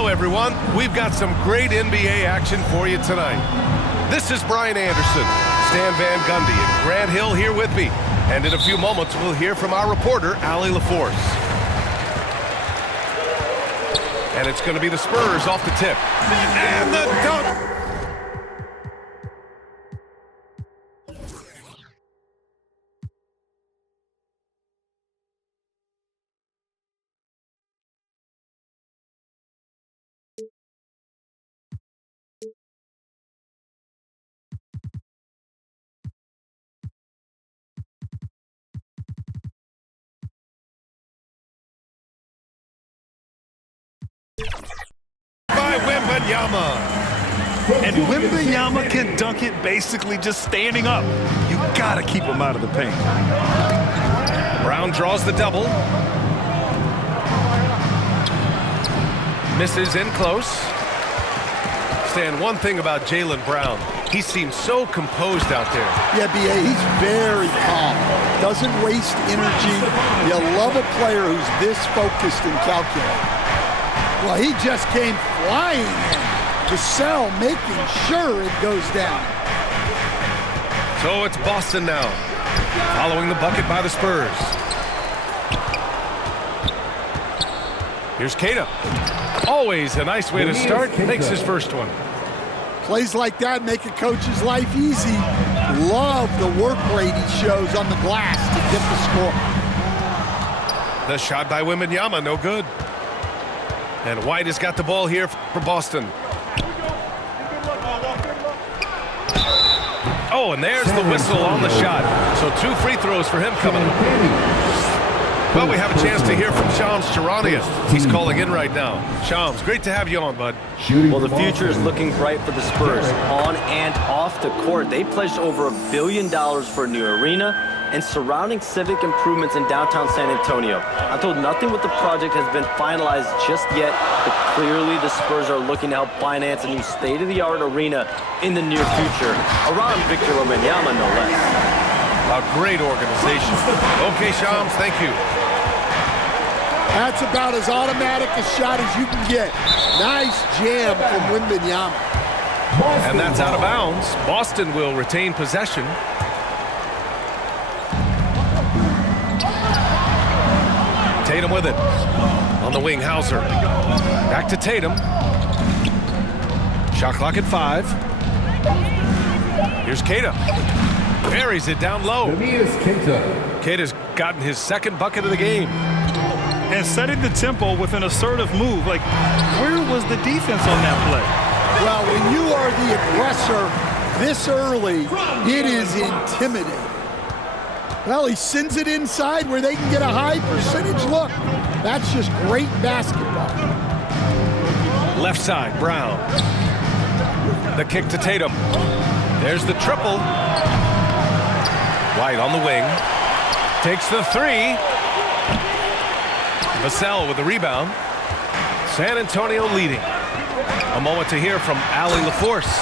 Hello, everyone. We've got some great NBA action for you tonight. This is Brian Anderson, Stan Van Gundy, and Grant Hill here with me. And in a few moments, we'll hear from our reporter, Allie LaForce. And it's going to be the Spurs off the tip. And the dunk! By Wembanyama. And Wembanyama can dunk it basically just standing up. You gotta keep him out of the paint. Brown draws the double. Misses in close. Stan, one thing about Jaylen Brown, he seems so composed out there. Yeah, B.A., he's very calm. Doesn't waste energy. You love a player who's this focused and calculated. Well, he just came flying in. Vassell making sure it goes down. So it's Boston now, following the bucket by the Spurs. Here's Queta. Always a nice way to start. Makes his first one. Plays like that make a coach's life easy. Love the work rate he shows on the glass to get the score. The shot by Wembanyama, no good. And White has got the ball here for Boston. Oh, and there's the whistle on the shot. So 2 free throws for him coming up. Well, we have a chance to hear from Shams Charania. He's calling in right now. Shams, great to have you on, bud. Well, the future is looking bright for the Spurs. On and off the court, they pledged over $1 billion for a new arena and surrounding civic improvements in downtown San Antonio. I'm told nothing with the project has been finalized just yet, but clearly the Spurs are looking to help finance a new state-of-the-art arena in the near future, around Victor Wembanyama, no less. A great organization. Okay, Shams, thank you. That's about as automatic a shot as you can get. Nice jam from Wembanyama. And that's out of bounds. Boston will retain possession. Tatum with it. On the wing, Hauser. Back to Tatum. Shot clock at 5. Here's Queta. Buries it down low. Queta's gotten his second bucket of the game. And setting the tempo with an assertive move. Like, where was the defense on that play? Well, when you are the aggressor this early, it is intimidating. Well, he sends it inside where they can get a high percentage look. That's just great basketball. Left side, Brown. The kick to Tatum. There's the triple. White on the wing. Takes the 3. Vassell with the rebound. San Antonio leading. A moment to hear from Allie LaForce.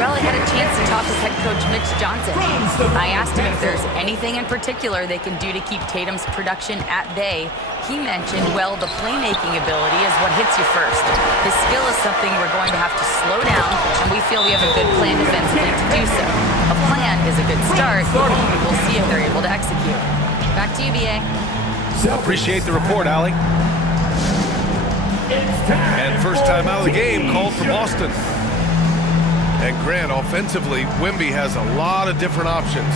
Well, I had a chance to talk with head coach Mitch Johnson. I asked him if there's anything in particular they can do to keep Tatum's production at bay. He mentioned, well, the playmaking ability is what hits you first. His skill is something we're going to have to slow down, and we feel we have a good plan defensively to do so. A plan is a good start. We'll see if they're able to execute. Back to you, B.A. Appreciate the report, Allie. And first time out of the game called for Boston. And Grant, offensively, Wemby has a lot of different options.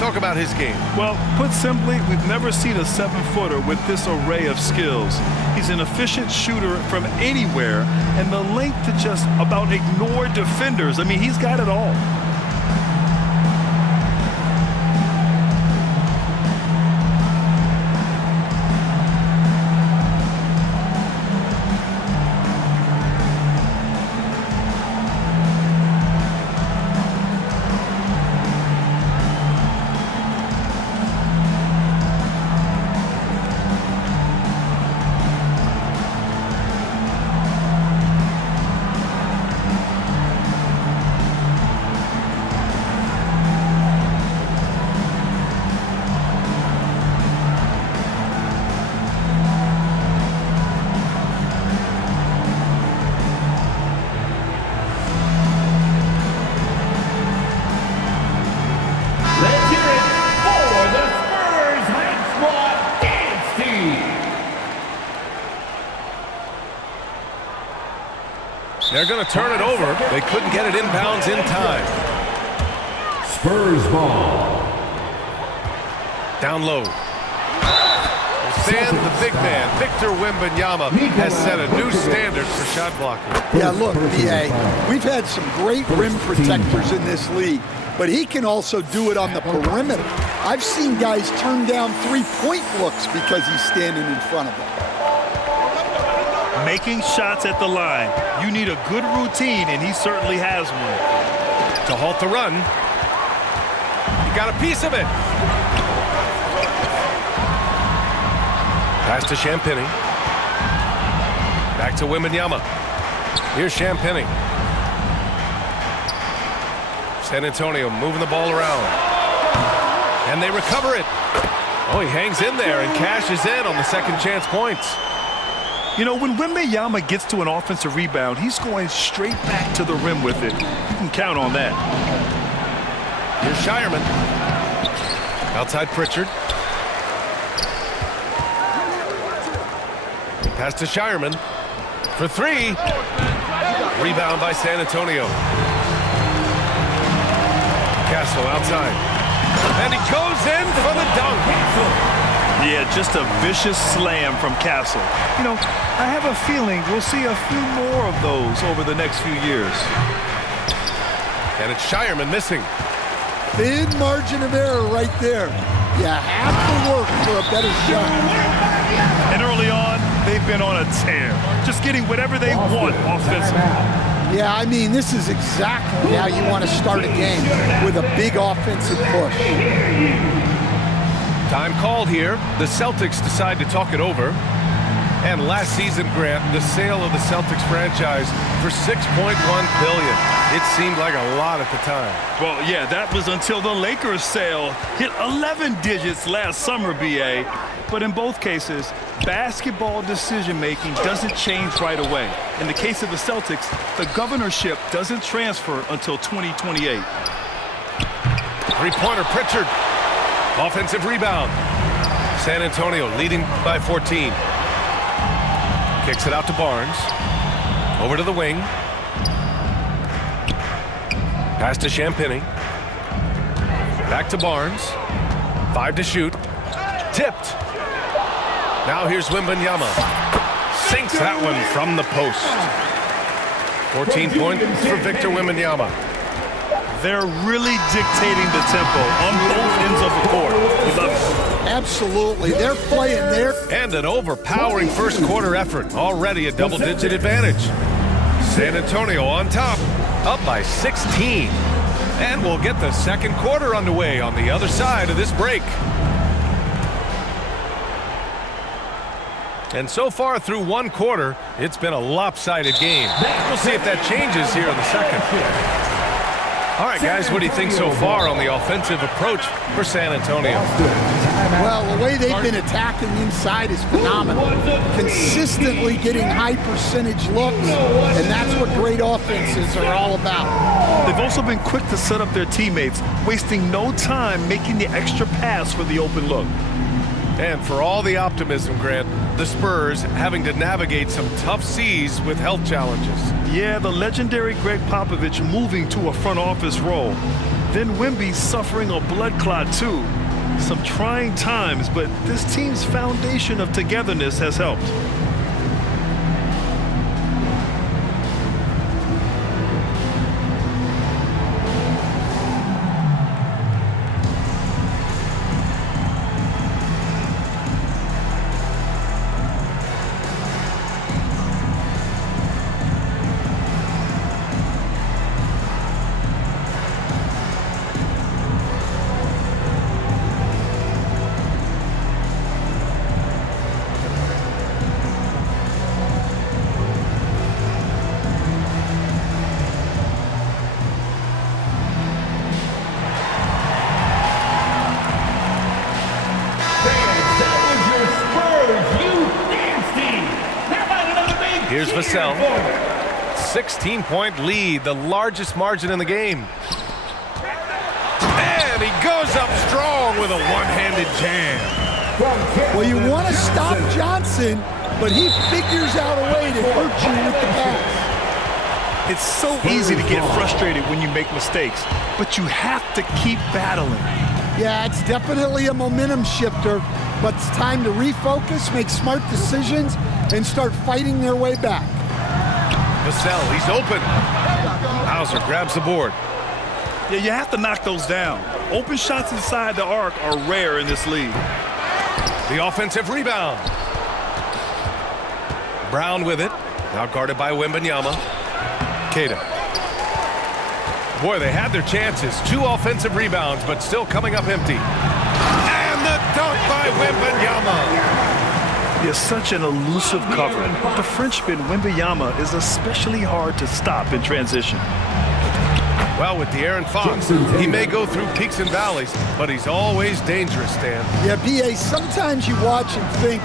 Talk about his game. Well, put simply, we've never seen a 7-footer with this array of skills. He's an efficient shooter from anywhere, and the length to just about ignore defenders. I mean, he's got it all. They're going to turn it over. They couldn't get it inbounds in time. Spurs ball. Down low. Stand the big man, Victor Wembanyama, has set a new standard for shot blocking. Yeah, look, B.A., we've had some great rim protectors in this league, but he can also do it on the perimeter. I've seen guys turn down three-point looks because he's standing in front of them. Making shots at the line. You need a good routine, and he certainly has one. To halt the run. He got a piece of it. Pass to Champagnie. Back to Wembanyama. Here's Champagnie. San Antonio moving the ball around. And they recover it. Oh, he hangs in there and cashes in on the second chance points. You know, when Wembanyama gets to an offensive rebound, he's going straight back to the rim with it. You can count on that. Here's Shireman. Outside Pritchard. Pass to Shireman for three. Rebound by San Antonio. Castle outside. And he goes in for the dunk. Yeah, just a vicious slam from Castle. You know, I have a feeling we'll see a few more of those over the next few years. And it's Shireman missing. Thin margin of error right there. You have to work for a better shot. And early on, they've been on a tear, just getting whatever they want offensively. Yeah, I mean, this is exactly how you want to start a game, with a big offensive push. Time called here. The Celtics decide to talk it over. And last season, Grant, the sale of the Celtics franchise for $6.1 billion. It seemed like a lot at the time. Well, yeah, that was until the Lakers sale hit 11 digits last summer, B.A. But in both cases, basketball decision-making doesn't change right away. In the case of the Celtics, the governorship doesn't transfer until 2028. Three-pointer, Pritchard. Offensive rebound. San Antonio leading by 14. Kicks it out to Barnes. Over to the wing. Pass to Champagnie. Back to Barnes. 5 to shoot. Tipped. Now here's Wembanyama. Sinks that one from the post. 14 points for Victor Wembanyama. They're really dictating the tempo on both ends of the court. We love it. Absolutely. They're playing there. And an overpowering first quarter effort. Already a double-digit advantage. San Antonio on top. Up by 16. And we'll get the second quarter underway on the other side of this break. And so far through one quarter, it's been a lopsided game. We'll see if that changes here in the second. All right, guys, what do you think so far on the offensive approach for San Antonio? Well, the way they've been attacking inside is phenomenal. Consistently getting high percentage looks, and that's what great offenses are all about. They've also been quick to set up their teammates, wasting no time making the extra pass for the open look. And for all the optimism, Grant, the Spurs having to navigate some tough seas with health challenges. Yeah, the legendary Greg Popovich moving to a front office role. Then Wemby suffering a blood clot too. Some trying times, but this team's foundation of togetherness has helped. Here's Vassell. 16-point lead, the largest margin in the game. And he goes up strong with a one-handed jam. Well, you want to stop Johnson, but he figures out a way to hurt you with the pass. It's so easy to get frustrated when you make mistakes, but you have to keep battling. Yeah, it's definitely a momentum shifter, but it's time to refocus, make smart decisions, and start fighting their way back. Vassell, he's open. Hauser grabs the board. Yeah, you have to knock those down. Open shots inside the arc are rare in this league. The offensive rebound. Brown with it. Now guarded by Wembanyama. Queta. Boy, they had their chances. 2 offensive rebounds, but still coming up empty. And the dunk by Wembanyama. He has such an elusive cover, but the Frenchman Wembanyama is especially hard to stop in transition. Well, with De'Aaron Fox, he may go through peaks and valleys, but he's always dangerous, Stan. Yeah, B.A., sometimes you watch and think,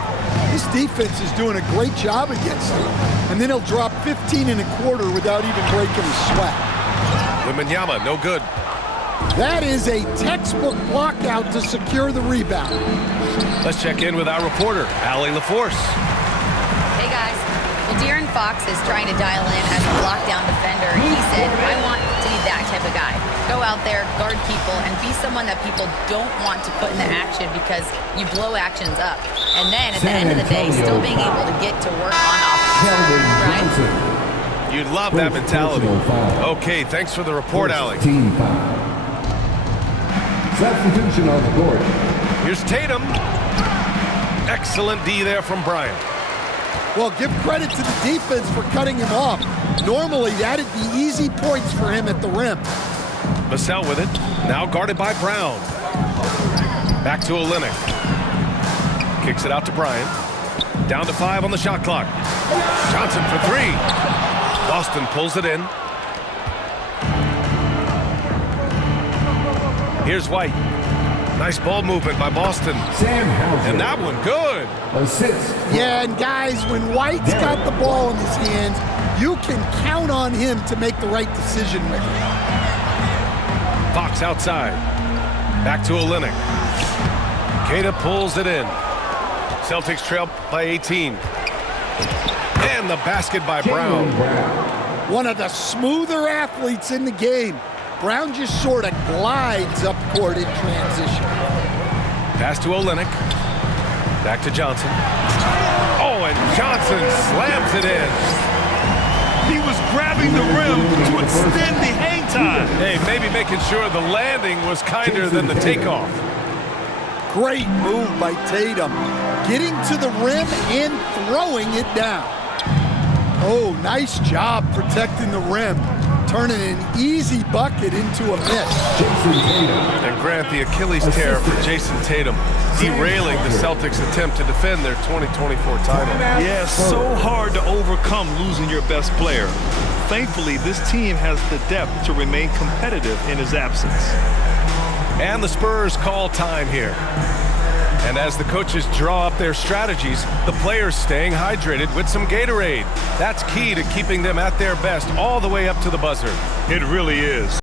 this defense is doing a great job against him. And then he'll drop 15 and a quarter without even breaking a sweat. Wembanyama, no good. That is a textbook block out to secure the rebound. Hey, Let's check in with our reporter, Allie LaForce. guys. Well, De'Aaron Fox is trying to dial in as a lockdown defender. He said, I want to be that type of guy. Go out there, guard people, and be someone that people don't want to put in the action because you blow actions up. And then, at the end of the day, still being able to get to work on offense. Right? You'd love that mentality. Okay, thanks for the report, Allie. Team foul. Substitution on the court. Here's Tatum. Excellent D there from Bryant. Well, give credit to the defense for cutting him off. Normally, that'd be easy points for him at the rim. Vassell with it. Now guarded by Brown. Back to Olynyk. Kicks it out to Bryant. Down to 5 on the shot clock. Johnson for 3. Boston pulls it in. Here's White. Nice ball movement by Boston. Sam Hauser. And that one good. Assist. Yeah, and guys, when White's got the ball in his hands, you can count on him to make the right decision with it. Fox outside. Back to Olynyk. Queta pulls it in. Celtics trail by 18. And the basket by Brown. One of the smoother athletes in the game. Brown just sort of glides up court in transition. Pass to Olynyk. Back to Johnson. Oh, and Johnson slams it in. He was grabbing the rim to extend the hang time. Hey, maybe making sure the landing was kinder than the takeoff. Great move by Tatum. Getting to the rim and throwing it down. Oh, nice job protecting the rim. Turning an easy bucket into a miss. And Grant, the Achilles tear for Jason Tatum, derailing the Celtics' attempt to defend their 2024 title. Yeah, so hard to overcome losing your best player. Thankfully, this team has the depth to remain competitive in his absence. And the Spurs call time here. And as the coaches draw up their strategies, the players staying hydrated with some Gatorade. That's key to keeping them at their best all the way up to the buzzer. It really is.